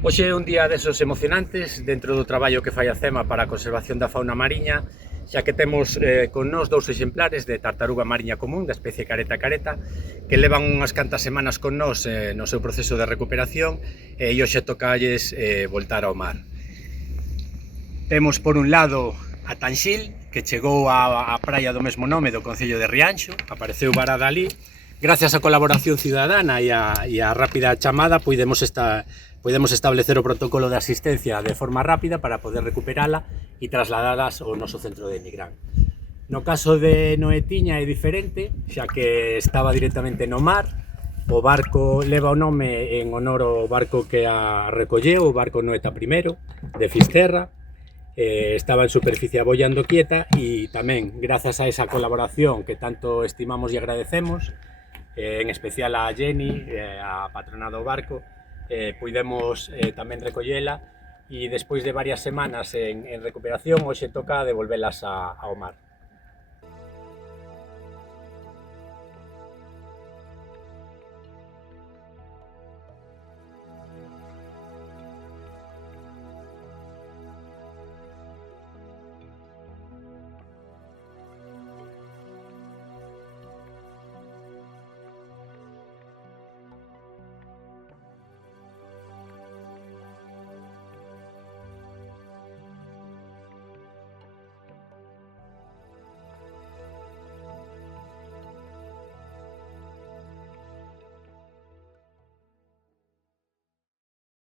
Hoxe é un día desos emocionantes dentro do traballo que fai a CEMA para a conservación da fauna mariña, xa que temos con nós dous exemplares de tartaruga mariña común da especie careta careta que levan unhas cantas semanas con nós no seu proceso de recuperación e hoxe tocalles voltar ao mar. Temos por un lado a Tanxil, que chegou á praia do mesmo nome do concello de Rianxo, apareceu varada ali. Gracias á colaboración cidadana e á rápida chamada podemos establecer o protocolo de asistencia de forma rápida para poder recuperala e trasladalas ao noso centro de Nigrán. No caso de Noetiña é diferente, xa que estaba directamente no mar. O barco leva o nome en honor ao barco que a recolleu, o barco Noeta I, de Fisterra. Estaba en superficie abollando quieta e tamén, grazas a esa colaboración que tanto estimamos e agradecemos, en especial a Jenny, a patrona do barco, puidemos tamén recollela e despois de varias semanas en recuperación, hoxe toca devolvelas ao mar.